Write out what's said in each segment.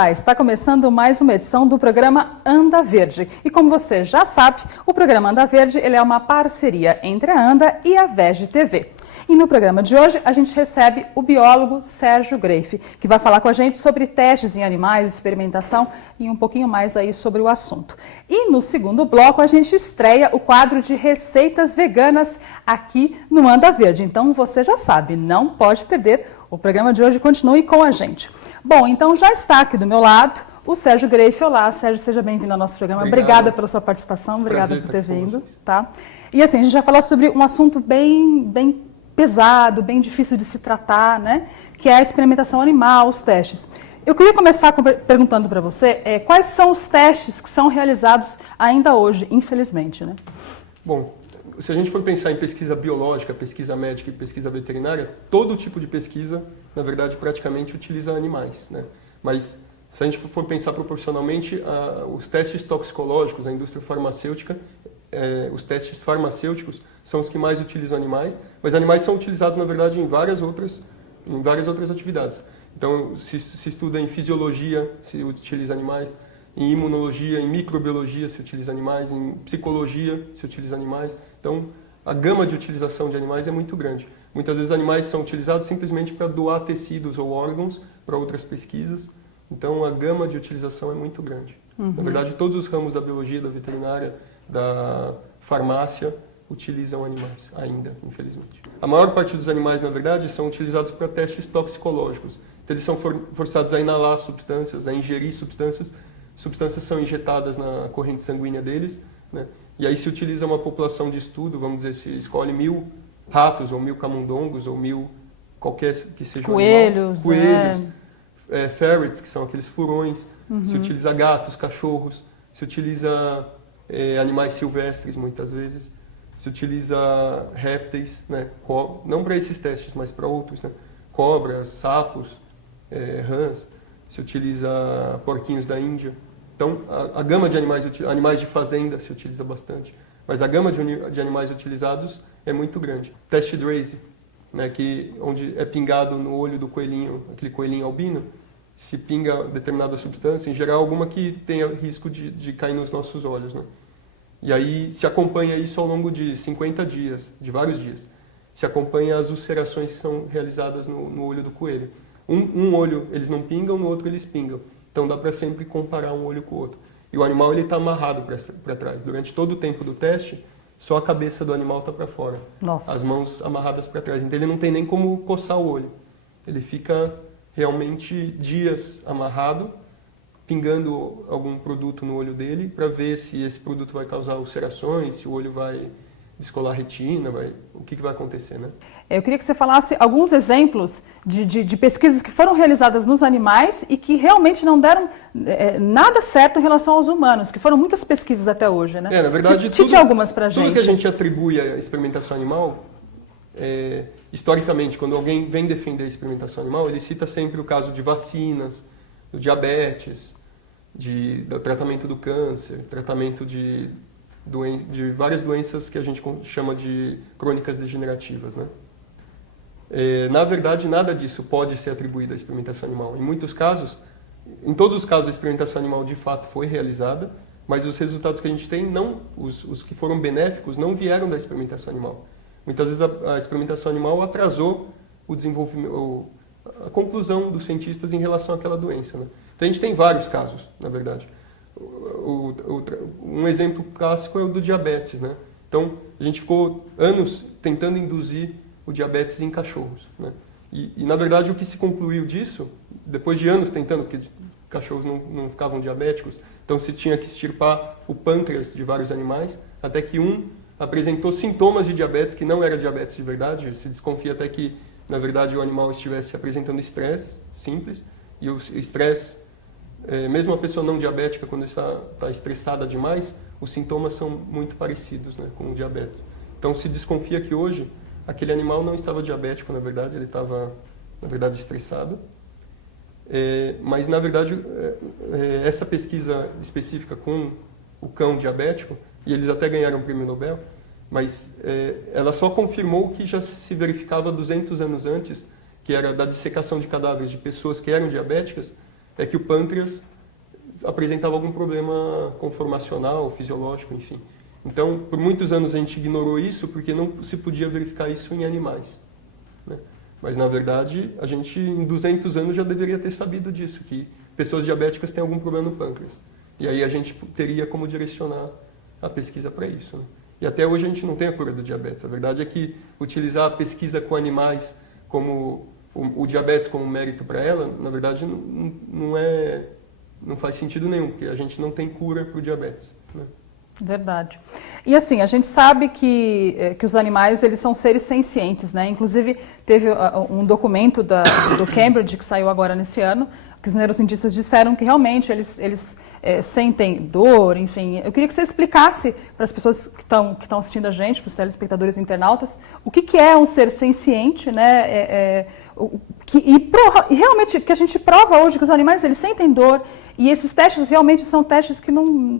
Olá, está começando mais uma edição do programa Anda Verde. E como você já sabe, o programa Anda Verde ele é uma parceria entre a Anda e a VEG TV. E no programa de hoje a gente recebe o biólogo Sérgio Greife, que vai falar com a gente sobre testes em animais, experimentação e um pouquinho mais aí sobre o assunto. E no segundo bloco a gente estreia o quadro de receitas veganas aqui no Anda Verde. Então você já sabe, não pode perder o programa de hoje, continue com a gente. Bom, então já está aqui do meu lado o Sérgio Greife. Olá, Sérgio, seja bem-vindo ao nosso programa. Obrigada pela sua participação, obrigada por ter vindo. Tá? E assim, a gente vai falar sobre um assunto bem pesado, bem difícil de se tratar, né? Que é a experimentação animal, os testes. Eu queria começar perguntando para você quais são os testes que são realizados ainda hoje, infelizmente, né? Bom, se a gente for pensar em pesquisa biológica, pesquisa médica e pesquisa veterinária, todo tipo de pesquisa, na verdade, praticamente utiliza animais, né? Mas se a gente for pensar proporcionalmente, os testes toxicológicos, a indústria farmacêutica, os testes farmacêuticos são os que mais utilizam animais, mas animais são utilizados, na verdade, em várias outras atividades. Então, se estuda em fisiologia, se utiliza animais, em imunologia, em microbiologia se utiliza animais, em psicologia se utiliza animais. Então, a gama de utilização de animais é muito grande. Muitas vezes animais são utilizados simplesmente para doar tecidos ou órgãos para outras pesquisas. Então, a gama de utilização é muito grande. Na verdade, todos os ramos da biologia, da veterinária, da farmácia utilizam animais ainda, infelizmente. A maior parte dos animais, na verdade, são utilizados para testes toxicológicos. Então, eles são forçados a inalar substâncias, a ingerir substâncias. Substâncias são injetadas na corrente sanguínea deles, né? E aí se utiliza uma população de estudo, vamos dizer, se escolhe 1000 ratos, ou 1000 camundongos, ou 1000 qualquer que seja coelhos, um animal. Coelhos, ferrets, que são aqueles furões, se utiliza gatos, cachorros, se utiliza animais silvestres muitas vezes, se utiliza répteis, né? Não para esses testes, mas para outros, né? Cobras, sapos, rãs, se utiliza porquinhos da Índia. Então, a gama de animais de fazenda se utiliza bastante, mas a gama de animais utilizados é muito grande. Teste Draze, né, onde é pingado no olho do coelhinho, aquele coelhinho albino, se pinga determinada substância, em geral alguma que tenha risco de cair nos nossos olhos, né? E aí se acompanha isso ao longo de 50 dias, de vários dias. Se acompanha as ulcerações que são realizadas no olho do coelho. Um olho eles não pingam, no outro eles pingam. Então dá para sempre comparar um olho com o outro. E o animal está amarrado para trás. Durante todo o tempo do teste, só a cabeça do animal está para fora. Nossa. As mãos amarradas para trás. Então ele não tem nem como coçar o olho. Ele fica realmente dias amarrado, pingando algum produto no olho dele para ver se esse produto vai causar ulcerações, se o olho vai descolar a retina, o que vai acontecer, né? Eu queria que você falasse alguns exemplos de pesquisas que foram realizadas nos animais e que realmente não deram nada certo em relação aos humanos, que foram muitas pesquisas até hoje, né? Na verdade, cite algumas pra gente. Tudo que a gente atribui à experimentação animal, historicamente, quando alguém vem defender a experimentação animal, ele cita sempre o caso de vacinas, do diabetes, do tratamento do câncer, tratamento de várias doenças que a gente chama de crônicas degenerativas, né? Na verdade, nada disso pode ser atribuído à experimentação animal. Em todos os casos, a experimentação animal de fato foi realizada, mas os resultados que a gente tem, os que foram benéficos, não vieram da experimentação animal. Muitas vezes a experimentação animal atrasou o desenvolvimento, a conclusão dos cientistas em relação àquela doença, né? Então a gente tem vários casos, na verdade. Um exemplo clássico é o do diabetes, né? Então, a gente ficou anos tentando induzir o diabetes em cachorros, né? E na verdade, o que se concluiu disso, depois de anos tentando, porque cachorros não ficavam diabéticos, então se tinha que extirpar o pâncreas de vários animais, até que um apresentou sintomas de diabetes que não era diabetes de verdade. Se desconfia até que, na verdade, o animal estivesse apresentando estresse simples, e o estresse, mesmo a pessoa não diabética, quando está estressada demais, os sintomas são muito parecidos, né, com o diabetes. Então se desconfia que hoje aquele animal não estava diabético, na verdade, ele estava, na verdade, estressado. Mas, na verdade, essa pesquisa específica com o cão diabético, e eles até ganharam o prêmio Nobel, mas ela só confirmou o que já se verificava 200 anos antes, que era da dissecação de cadáveres de pessoas que eram diabéticas, é que o pâncreas apresentava algum problema conformacional, fisiológico, enfim. Então, por muitos anos a gente ignorou isso porque não se podia verificar isso em animais, né? Mas, na verdade, a gente, em 200 anos, já deveria ter sabido disso, que pessoas diabéticas têm algum problema no pâncreas. E aí a gente teria como direcionar a pesquisa para isso, né? E até hoje a gente não tem a cura do diabetes. A verdade é que utilizar a pesquisa com animais como o diabetes como mérito para ela, na verdade, não faz sentido nenhum, porque a gente não tem cura para o diabetes, né? Verdade. E assim, a gente sabe que os animais, eles são seres sencientes, né? Inclusive, teve um documento do Cambridge, que saiu agora nesse ano, que os neurocientistas disseram que realmente eles sentem dor, enfim. Eu queria que você explicasse para as pessoas que estão assistindo a gente, para os telespectadores e internautas, o que é um ser senciente, né? E realmente, que a gente prova hoje que os animais, eles sentem dor, e esses testes realmente são testes que não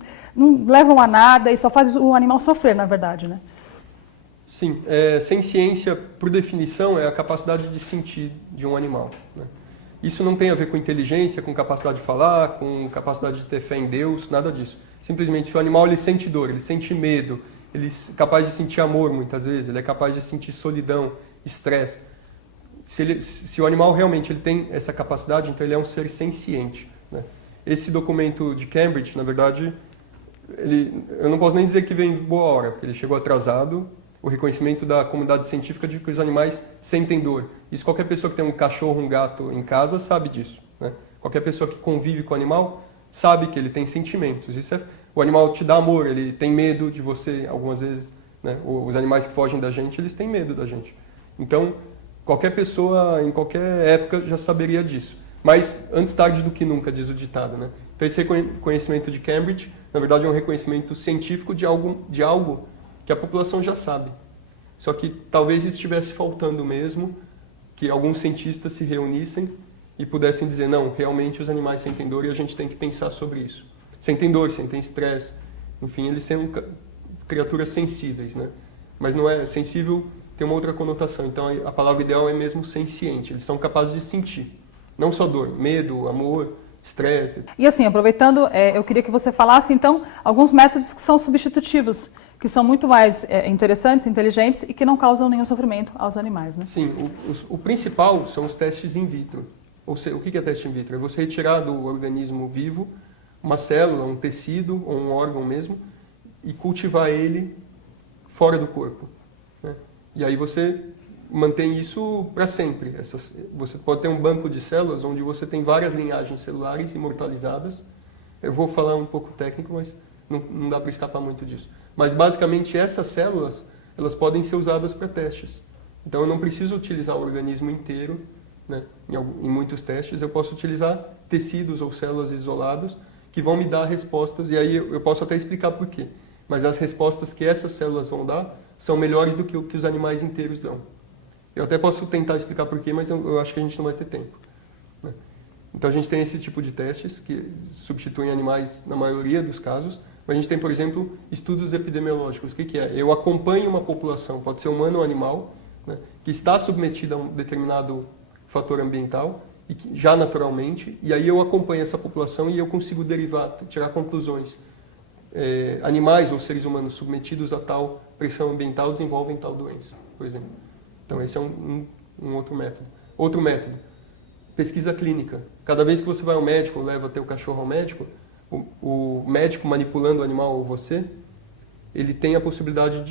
levam a nada e só fazem o animal sofrer, na verdade, né? Sim, senciência, por definição, é a capacidade de sentir de um animal, né? Isso não tem a ver com inteligência, com capacidade de falar, com capacidade de ter fé em Deus, nada disso. Simplesmente, se o animal ele sente dor, ele sente medo, ele é capaz de sentir amor muitas vezes, ele é capaz de sentir solidão, estresse. Se o animal realmente ele tem essa capacidade, então ele é um ser senciente, né? Esse documento de Cambridge, na verdade, eu não posso nem dizer que veio em boa hora, porque ele chegou atrasado. O reconhecimento da comunidade científica de que os animais sentem dor. Isso qualquer pessoa que tem um cachorro, um gato em casa sabe disso, né? Qualquer pessoa que convive com o animal sabe que ele tem sentimentos. O animal te dá amor, ele tem medo de você algumas vezes, né? Os animais que fogem da gente, eles têm medo da gente. Então, qualquer pessoa em qualquer época já saberia disso. Mas antes tarde do que nunca, diz o ditado, né? Então esse reconhecimento de Cambridge, na verdade, é um reconhecimento científico de algo que a população já sabe. Só que talvez estivesse faltando mesmo que alguns cientistas se reunissem e pudessem dizer, não, realmente os animais sentem dor e a gente tem que pensar sobre isso. Sentem dor, sentem estresse, enfim, eles são criaturas sensíveis, né? Mas não é sensível, tem uma outra conotação. Então a palavra ideal é mesmo senciente, eles são capazes de sentir. Não só dor, medo, amor, estresse. E assim, aproveitando, eu queria que você falasse, então, alguns métodos que são substitutivos, que são muito mais interessantes, inteligentes e que não causam nenhum sofrimento aos animais, né? Sim, o principal são os testes in vitro. Ou seja, o que é teste in vitro? É você retirar do organismo vivo uma célula, um tecido ou um órgão mesmo e cultivar ele fora do corpo, né? E aí você mantém isso para sempre. Você pode ter um banco de células onde você tem várias linhagens celulares imortalizadas. Eu vou falar um pouco técnico, mas não dá para escapar muito disso. Mas basicamente essas células, elas podem ser usadas para testes. Então eu não preciso utilizar o organismo inteiro, né? Em muitos testes eu posso utilizar tecidos ou células isolados que vão me dar respostas, e aí eu posso até explicar por quê. Mas as respostas que essas células vão dar são melhores do que o que os animais inteiros dão. Eu até posso tentar explicar por quê, mas eu acho que a gente não vai ter tempo, né? Então a gente tem esse tipo de testes que substituem animais na maioria dos casos. Mas a gente tem, por exemplo, estudos epidemiológicos. O que é? Eu acompanho uma população, pode ser humano ou animal, né, que está submetida a um determinado fator ambiental, e já naturalmente, e aí eu acompanho essa população e eu consigo tirar conclusões. Animais ou seres humanos submetidos a tal pressão ambiental desenvolvem tal doença, por exemplo. Então esse é um outro método. Outro método, pesquisa clínica. Cada vez que você vai ao médico ou leva teu cachorro ao médico, o médico manipulando o animal ou você, ele tem a possibilidade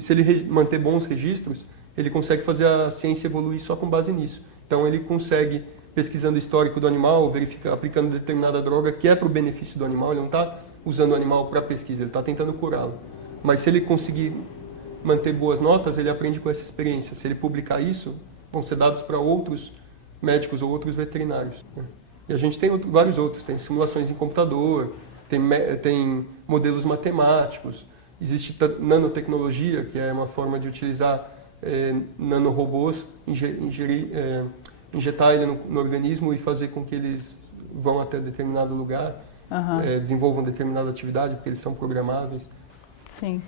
se ele manter bons registros, ele consegue fazer a ciência evoluir só com base nisso. Então ele consegue, pesquisando o histórico do animal, aplicando determinada droga que é para o benefício do animal, ele não está usando o animal para pesquisa, ele está tentando curá-lo. Mas se ele conseguir manter boas notas, ele aprende com essa experiência. Se ele publicar isso, vão ser dados para outros médicos ou outros veterinários, né? E a gente tem vários outros, tem simulações em computador, tem modelos matemáticos, existe nanotecnologia, que é uma forma de utilizar nanorobôs, injetar ele no organismo e fazer com que eles vão até determinado lugar, desenvolvam determinada atividade, porque eles são programáveis. Sim.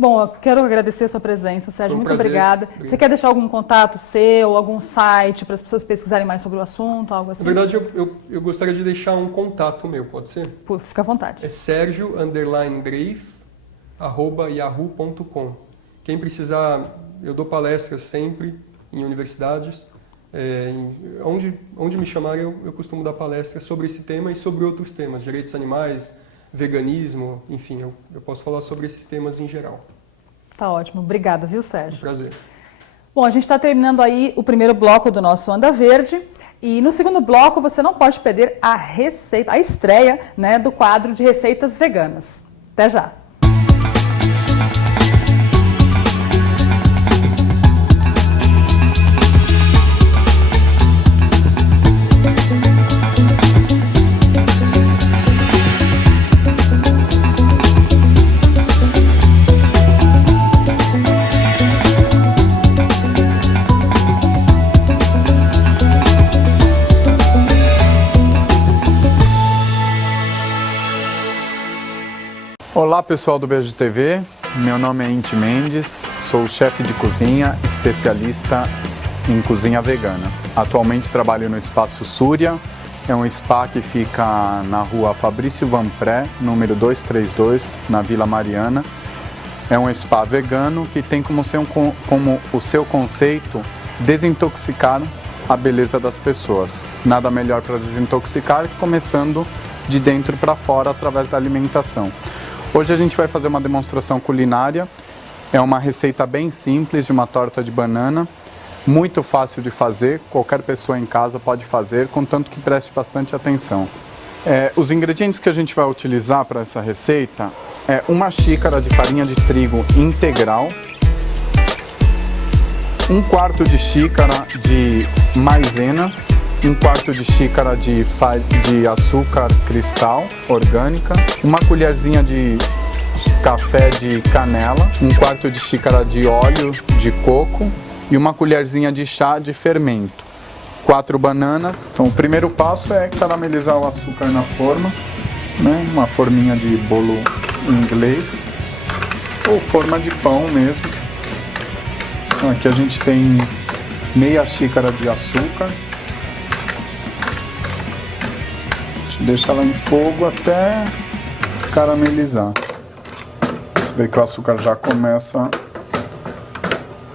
Bom, eu quero agradecer a sua presença, Sérgio. Muito prazer. obrigada. Você quer deixar algum contato seu, algum site para as pessoas pesquisarem mais sobre o assunto, algo assim? Na verdade, eu gostaria de deixar um contato meu, pode ser? Fica à vontade. É sergio_grave@yahoo.com. Quem precisar, eu dou palestras sempre em universidades. Onde me chamarem, eu costumo dar palestras sobre esse tema e sobre outros temas, direitos animais, veganismo, enfim, eu posso falar sobre esses temas em geral. Tá ótimo. Obrigada, viu, Sérgio? Um prazer. Bom, a gente está terminando aí o primeiro bloco do nosso Anda Verde. E no segundo bloco você não pode perder a estreia, né, do quadro de receitas veganas. Até já! Olá pessoal do Veja TV, meu nome é Inti Mendes, sou chefe de cozinha, especialista em cozinha vegana. Atualmente trabalho no Espaço Súria, é um spa que fica na rua Fabrício Vanpré, número 232, na Vila Mariana. É um spa vegano que tem como o seu conceito desintoxicar a beleza das pessoas. Nada melhor para desintoxicar que começando de dentro para fora através da alimentação. Hoje a gente vai fazer uma demonstração culinária, é uma receita bem simples de uma torta de banana, muito fácil de fazer, qualquer pessoa em casa pode fazer, contanto que preste bastante atenção. Os ingredientes que a gente vai utilizar para essa receita é 1 xícara de farinha de trigo integral, 1/4 de xícara de maisena, 1/4 de xícara de açúcar cristal orgânica, 1 colherzinha de café de canela, 1/4 de xícara de óleo de coco e 1 colherzinha de chá de fermento. 4 bananas. Então o primeiro passo é caramelizar o açúcar na forma, né? Uma forminha de bolo inglês ou forma de pão mesmo. Então, aqui a gente tem meia xícara de açúcar. Deixa ela em fogo até caramelizar. Você vê que o açúcar já começa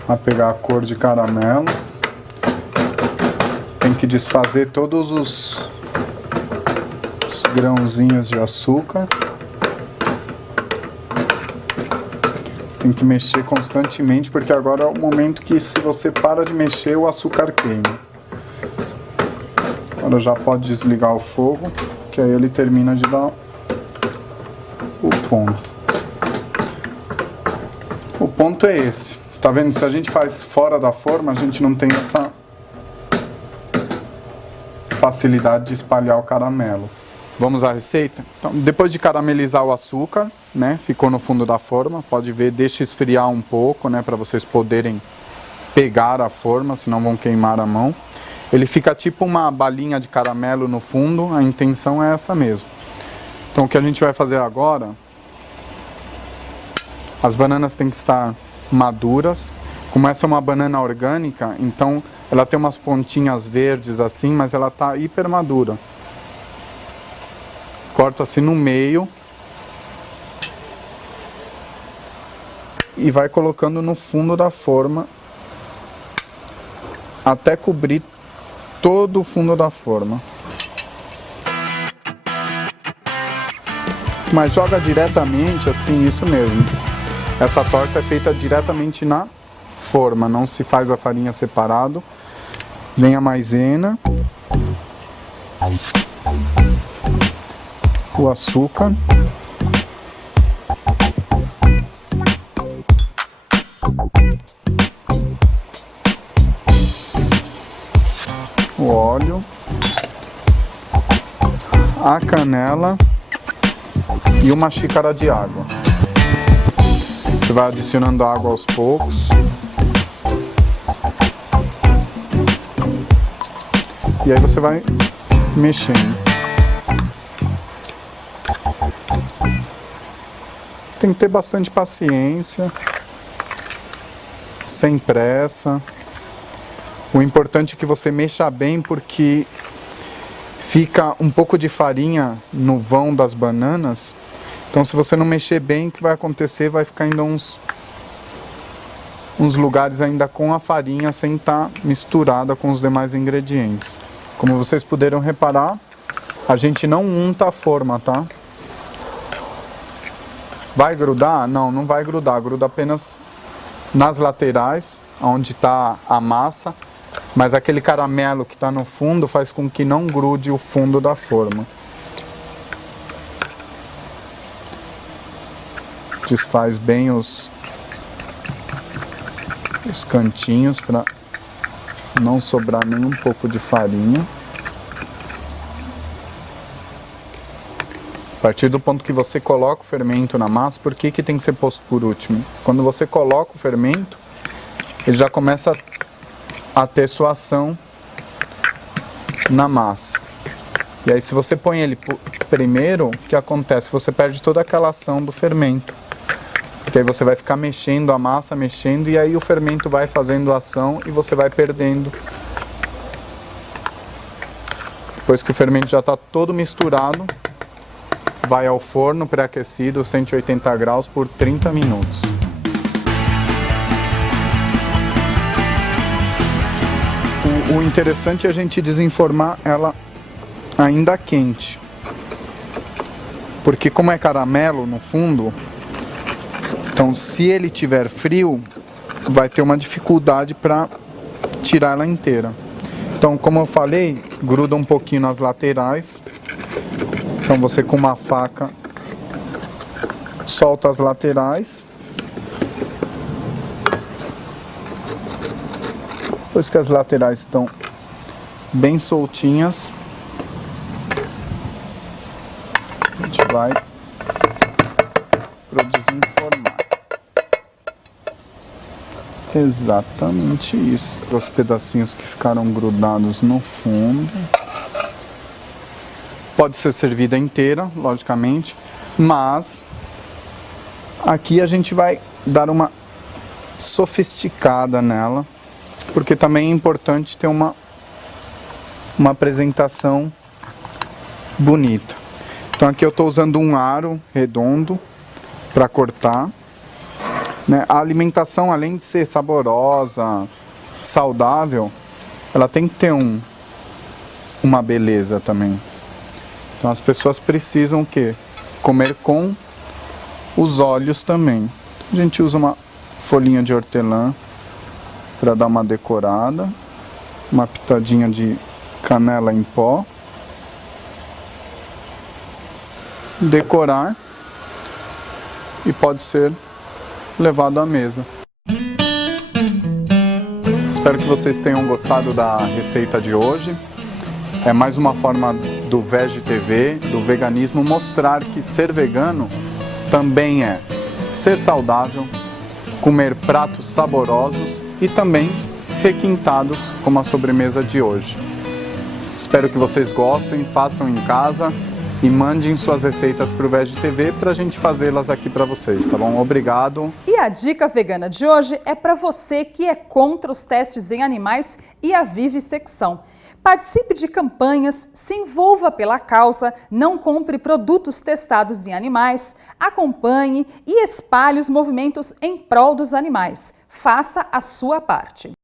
a pegar a cor de caramelo. Tem que desfazer todos os grãozinhos de açúcar. Tem que mexer constantemente, porque agora é o momento que, se você para de mexer, o açúcar queima. Agora já pode desligar o fogo, que aí ele termina de dar o ponto. O ponto é esse. Tá vendo? Se a gente faz fora da forma, a gente não tem essa facilidade de espalhar o caramelo. Vamos à receita? Então, depois de caramelizar o açúcar, né, ficou no fundo da forma, pode ver, deixa esfriar um pouco, né, para vocês poderem pegar a forma, senão vão queimar a mão. Ele fica tipo uma balinha de caramelo no fundo, a intenção é essa mesmo. Então o que a gente vai fazer agora, as bananas têm que estar maduras. Como essa é uma banana orgânica, então ela tem umas pontinhas verdes assim, mas ela está hiper madura. Corta assim no meio e vai colocando no fundo da forma até cobrir todo o fundo da forma. Mas joga diretamente, assim, isso mesmo. Essa torta é feita diretamente na forma, não se faz a farinha separado. Vem a maisena, o açúcar, o óleo, a canela e 1 xícara de água. Você vai adicionando água aos poucos. E aí você vai mexendo. tem que ter bastante paciência, sem pressa. O importante é que você mexa bem, porque fica um pouco de farinha no vão das bananas. Então, se você não mexer bem, o que vai acontecer? Vai ficar ainda uns lugares ainda com a farinha sem estar misturada com os demais ingredientes. Como vocês puderam reparar, a gente não unta a forma, tá? Vai grudar? Não, não vai grudar. Gruda apenas nas laterais, onde está a massa. Mas aquele caramelo que está no fundo faz com que não grude o fundo da forma. Desfaz bem os cantinhos para não sobrar nem um pouco de farinha. A partir do ponto que você coloca o fermento na massa, por que tem que ser posto por último? Quando você coloca o fermento, ele já começa a ter sua ação na massa. E aí, se você põe ele primeiro, o que acontece? Você perde toda aquela ação do fermento. Porque aí você vai ficar mexendo a massa, mexendo, e aí o fermento vai fazendo ação e você vai perdendo. Depois que o fermento já está todo misturado, vai ao forno pré-aquecido, 180 graus, por 30 minutos. O interessante é a gente desenformar ela ainda quente. Porque como é caramelo no fundo, então se ele tiver frio, vai ter uma dificuldade para tirar ela inteira. Então, como eu falei, gruda um pouquinho nas laterais. Então você com uma faca solta as laterais. Depois que as laterais estão bem soltinhas, a gente vai pro desenformar. Exatamente isso. Os pedacinhos que ficaram grudados no fundo. Pode ser servida inteira, logicamente, mas aqui a gente vai dar uma sofisticada nela, porque também é importante ter uma apresentação bonita. Então aqui eu estou usando um aro redondo para cortar, né? A alimentação, além de ser saborosa, saudável, ela tem que ter uma beleza também. Então as pessoas precisam o quê? Comer com os olhos também. A gente usa uma folhinha de hortelã para dar uma decorada, uma pitadinha de canela em pó, decorar e pode ser levado à mesa. Espero que vocês tenham gostado da receita de hoje. É mais uma forma do VegTV, do veganismo, mostrar que ser vegano também é ser saudável, comer pratos saborosos e também requintados, como a sobremesa de hoje. Espero que vocês gostem, façam em casa e mandem suas receitas para o VegTV para a gente fazê-las aqui para vocês, tá bom? Obrigado! E a dica vegana de hoje é para você que é contra os testes em animais e a vivissecção. Participe de campanhas, se envolva pela causa, não compre produtos testados em animais, acompanhe e espalhe os movimentos em prol dos animais. Faça a sua parte.